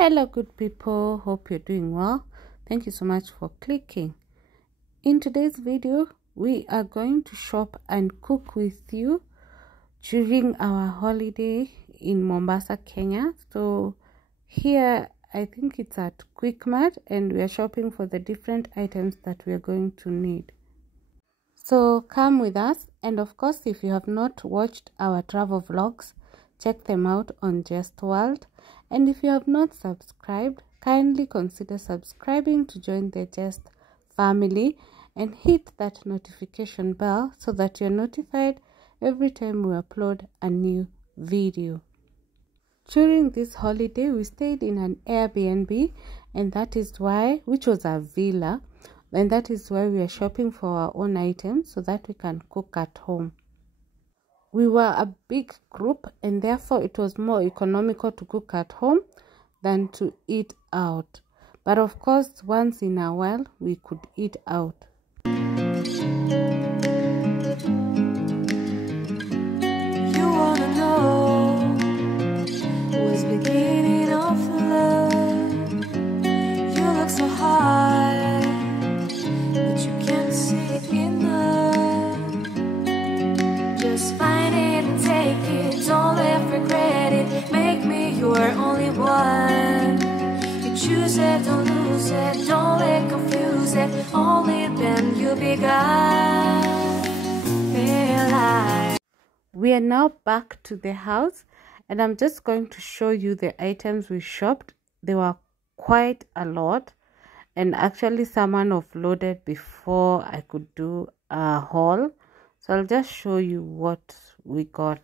Hello good people, hope you're doing well. Thank you so much for clicking. In today's video we are going to shop and cook with you during our holiday in Mombasa, Kenya. So here I think it's at Quickmart and we are shopping for the different items that we are going to need. So come with us, and of course if you have not watched our travel vlogs, check them out on Just World. And if you have not subscribed, kindly consider subscribing to join the Just family and hit that notification bell so that you're notified every time we upload a new video. During this holiday, we stayed in an Airbnb, and that is why, which was a villa, and that is why we are shopping for our own items so that we can cook at home. We were a big group and therefore it was more economical to cook at home than to eat out. But of course, once in a while, we could eat out. You wanna know what's beginning of love? You look so hard, but you can't see enough. Just find it and take it, don't let regret it. Make me your only one. You choose it, don't lose it, don't let confuse it. Only then you'll be God. We are now back to the house, and I'm just going to show you the items we shopped. There were quite a lot, and actually someone offloaded before I could do a haul. So I'll just show you what we got.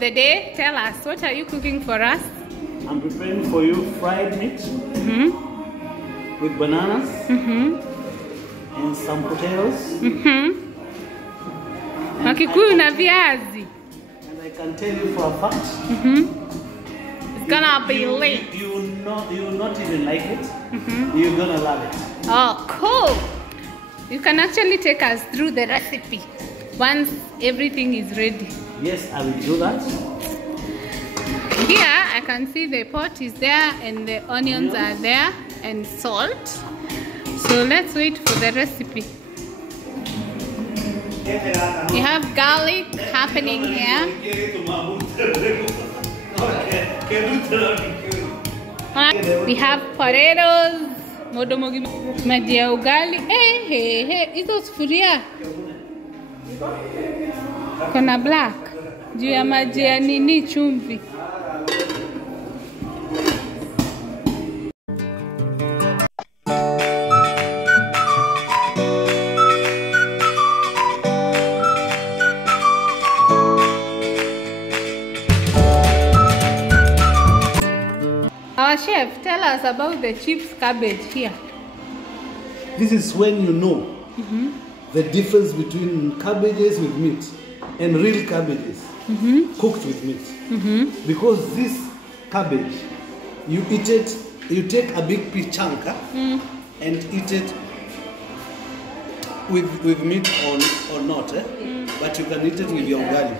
The day, tell us, what are you cooking for us? I'm preparing for you fried meat with bananas and some potatoes. Makikuyu na viazi. And I can tell you for a fact, it's gonna be late. You will not even like it. You're gonna love it. Oh, cool! You can actually take us through the recipe once everything is ready. Yes, I will do that. Here I can see the pot is there and the onions are there and salt. So let's wait for the recipe. We have garlic happening here. We have potatoes, maji ya ugali. Hey, hizo sufuria kuna black juu ya maji ya nini, chumvi. Our chef, tell us about the chips cabbage here. This is when you know the difference between cabbages with meat and real cabbages cooked with meat. Because this cabbage, you eat it, you take a big piece chunk and eat it with meat or not, but you can eat it with your garlic.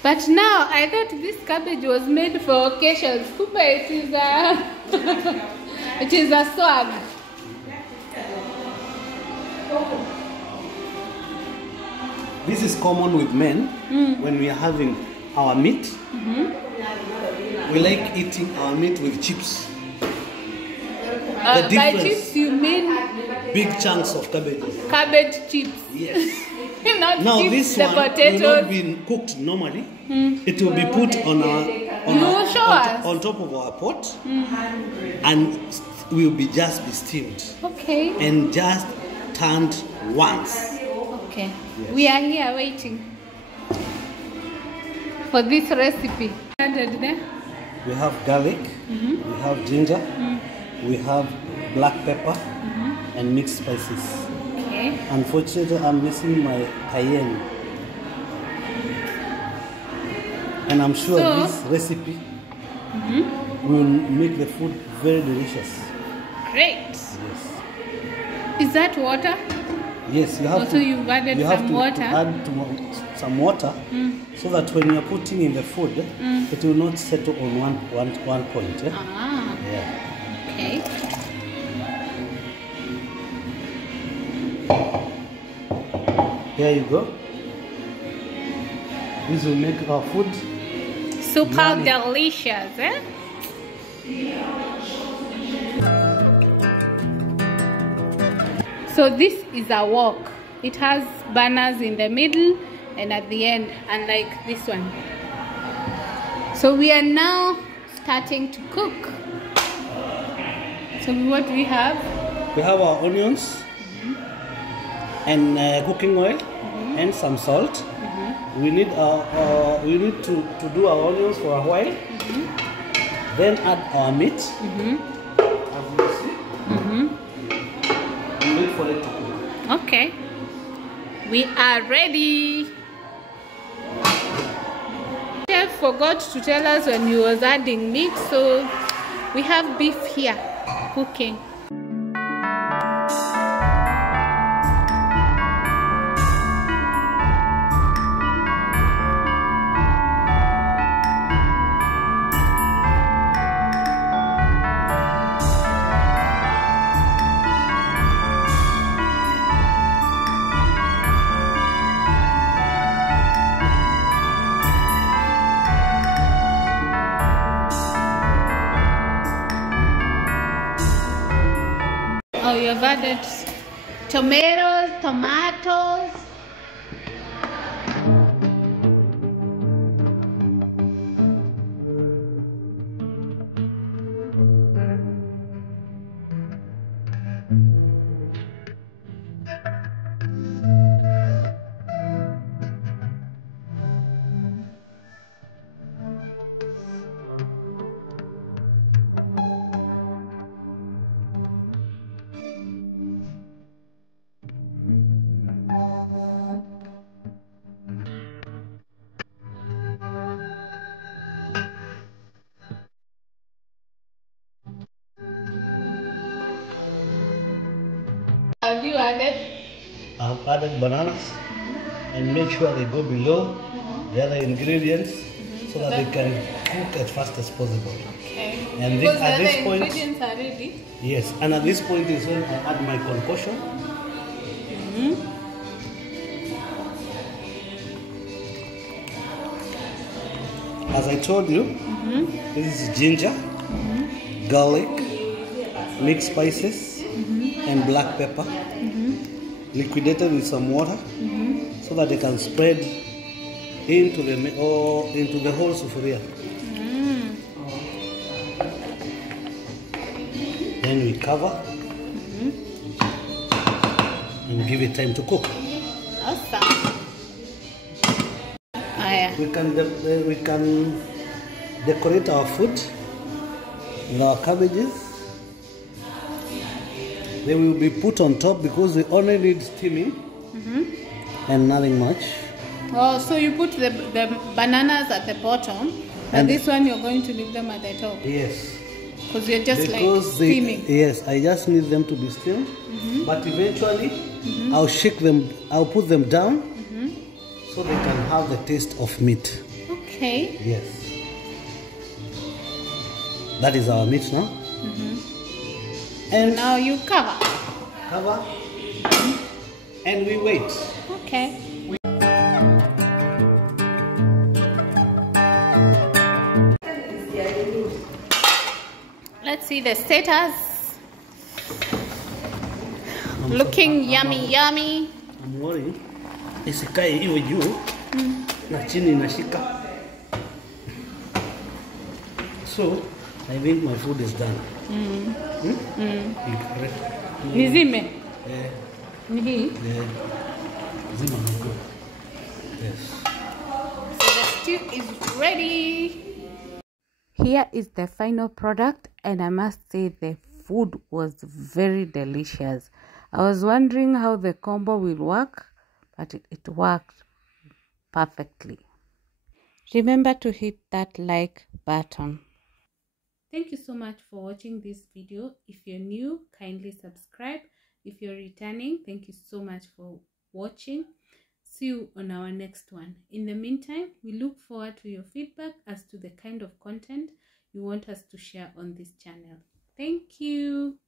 But now I thought this cabbage was made for occasions. Kumbe it is a it is a swag. This is common with men when we are having our meat. We like eating our meat with chips. By chips you mean big chunks of cabbages. cabbage chips. Yes. Not Now chips, this the one will potatoes. not be cooked normally. It will be put on on top of our pot, and will be just be steamed Okay. and just turned once. Okay. We are here waiting for this recipe. Added there. We have garlic, we have ginger, we have black pepper, and mixed spices. Okay. Unfortunately, I'm missing my cayenne. And I'm sure So- this recipe will make the food very delicious. Great. Yes. Is that water? Yes, you have Also, you've added you have some to water. add some water so that when you're putting in the food, it will not settle on one point. Eh? Ah. Yeah. Okay. Here you go. This will make our food Super Yummy. delicious, eh? So this is a wok. It has banners in the middle and at the end, unlike this one. So we are now starting to cook. So what do we have? We have our onions and cooking oil and some salt. We need to do our onions for a while. Then add our meat. As you see. And wait for it to cook. Okay. We are ready. Chef forgot to tell us when he was adding meat, so we have beef here cooking. Oh, you've added tomatoes. Have you added? I've added bananas and make sure they go below the other ingredients so that they can cook as fast as possible. Okay. And Because at the this other point, ingredients are ready. yes, and at this point is when I add my concoction. As I told you, this is ginger, garlic, mixed spices, and black pepper, liquidated with some water, so that they can spread into the whole sufuria. Then we cover and give it time to cook. Awesome. Oh, yeah. We can decorate our food with our cabbages. They will be put on top because they only need steaming and nothing much. Oh, so you put the bananas at the bottom, and this one you're going to leave them at the top? Yes. Because you're just like steaming. Yes, I just need them to be steamed. But eventually, I'll shake them, I'll put them down so they can have the taste of meat. Okay. Yes. That is our meat now. And now you cover. Cover. And we wait. Okay. Let's see the status. Looking yummy, yummy. I'm worried. Isikae iwe juu na chini inashika. So, I think my food is done. Nizime? Yeah. Nihi? Yeah. Zima mko. Yes. So the stew is ready. Here is the final product, and I must say the food was very delicious. I was wondering how the combo will work, but it worked perfectly. Remember to hit that like button. Thank you so much for watching this video. If you're new, kindly subscribe. If you're returning, thank you so much for watching. See you on our next one. In the meantime, we look forward to your feedback as to the kind of content you want us to share on this channel. Thank you.